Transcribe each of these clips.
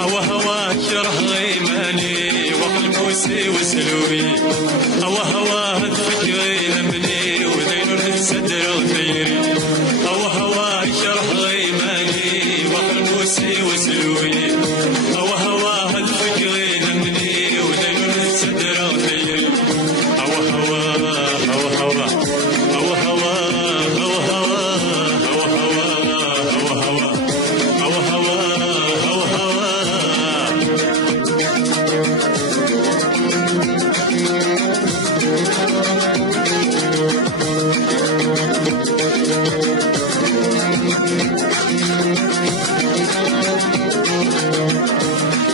هوا هواك رهيماني وقلبوسي وسلوي هوا هواك فكري لمني ودينو للصدر وثيري هوا هواك رهيماني وقلبوسي وسلوي هوا هواك فكري لمني ودينو للصدر وثيري هوا هوا هوا هوا هوا هوا هوا هوا هوا هوا هوا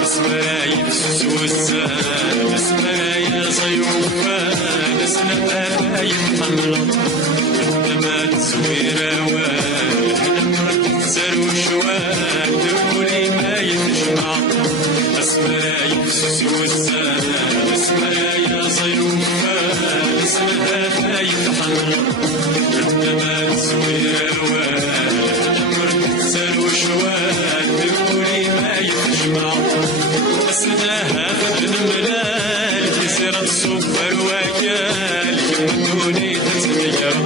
اسمرايا سوسان اسمرايا صيوفان اسمرايا حمرا لما تسويرا لما تسرو شوان تقولي ما يتجمع اسمرايا سوسان اسمرايا صيوفان اسمرايا حمرا لما تسويرا لما تسرو شوان تقولي ما يتجمع أسناها خدن ملال كسر الصفر وكال يمدوني تتغير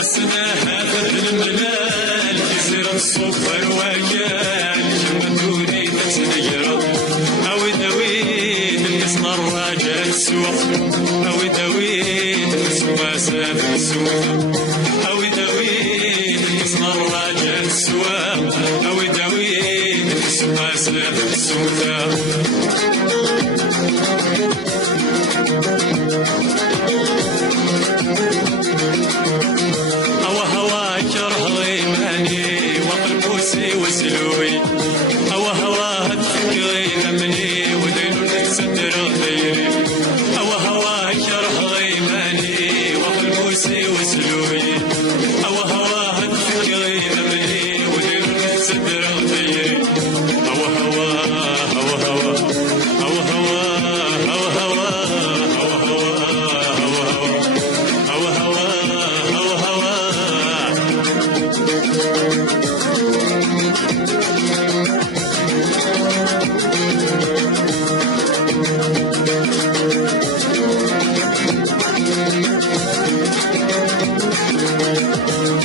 أسناها خدن ملال كسر الصفر وكال يمدوني تتغير أو دويد القصنا الراجل سوق أو دويد القصواسة في السوق أو دويد القصنا الراجل سوق أو دويد القصواسة في السوق هوا هواك رهيماني وقلبوسي وسلوي هوا هواك فكري لمني ودينو للصدر غيري هوا هواك رهيماني وقلبوسي وسلوي هوا هواك فكري لمني ودينو للصدر غيري هوا هوا هوا هوا هوا هوا هوا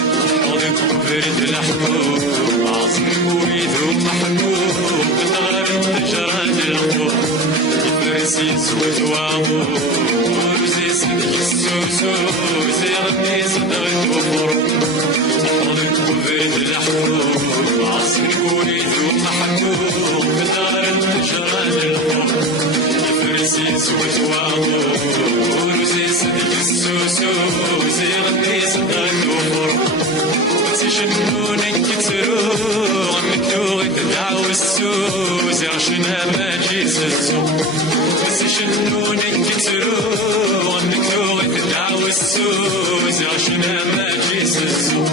برد الحبوب عصير ويدوب محبوب بطار التجراد الحبوب يفرسي سود وعبوب ورزي صدق السوسو زي غني صدغت وفروب برد الحبوب عصير ويدوب محبوب بطار التجراد الحبوب يفرسي سود وعبوب ورزي صدق السوسو زي غني صدغت وفروب تجنونك تروغ مكتوغ تدعو السوز عشنا ما جيس السوق تجنونك تروغ مكتوغ تدعو السوز عشنا ما جيس السوق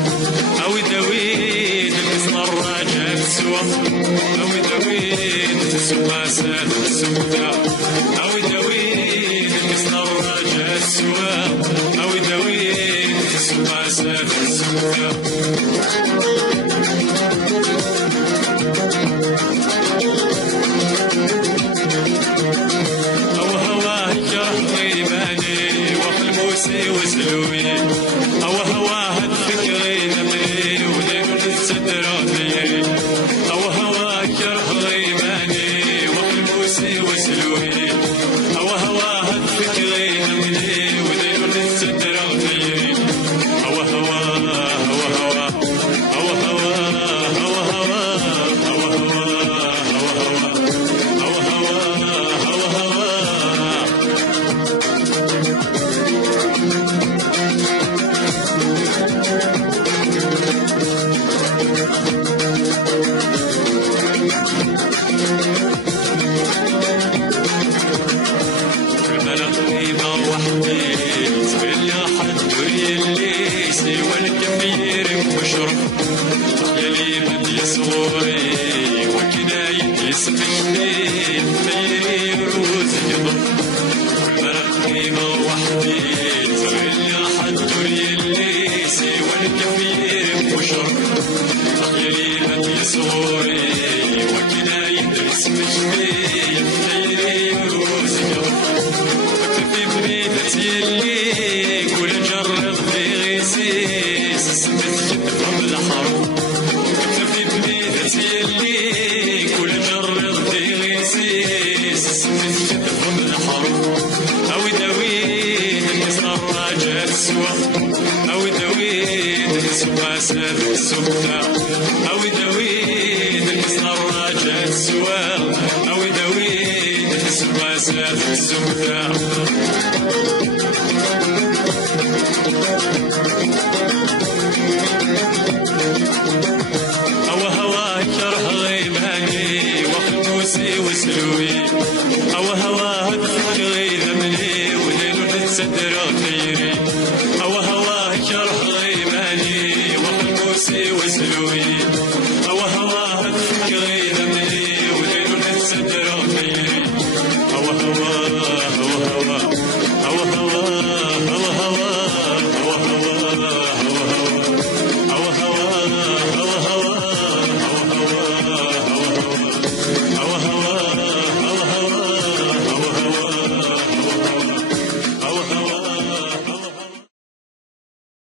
أو دويد القصنا الراجع السوق أو دويد السواسة السوداء أو دويد القصنا الراجع السوق أو دويد السواسة السوداء أو هواك رهيماني وقلبوسي وسلوي أو هواك فكري نمري ودينو للصدر غيري أو هواك رهيماني وقلبوسي وسلوي أو هواك فكري نمري ودينو للصدر غيري أو هوا هوا هوا هوا هوا هوا هوا هوا وحدي تغني حد يلي سوى الكفي الشرق أخيري بدي صوري وكنا يدرس مجدي خيري وروسي اكتفي بريدة يلي كل جرد في غيسيس سمت جدهم الحرب اكتفي بريدة يلي كل جرد في غيسيس سمت جدهم الحرب أو دويد المصر راجع سوا أو دويد سواسات السكتة أو دويد المصر راجع سوا أو دويد سواسات السكتة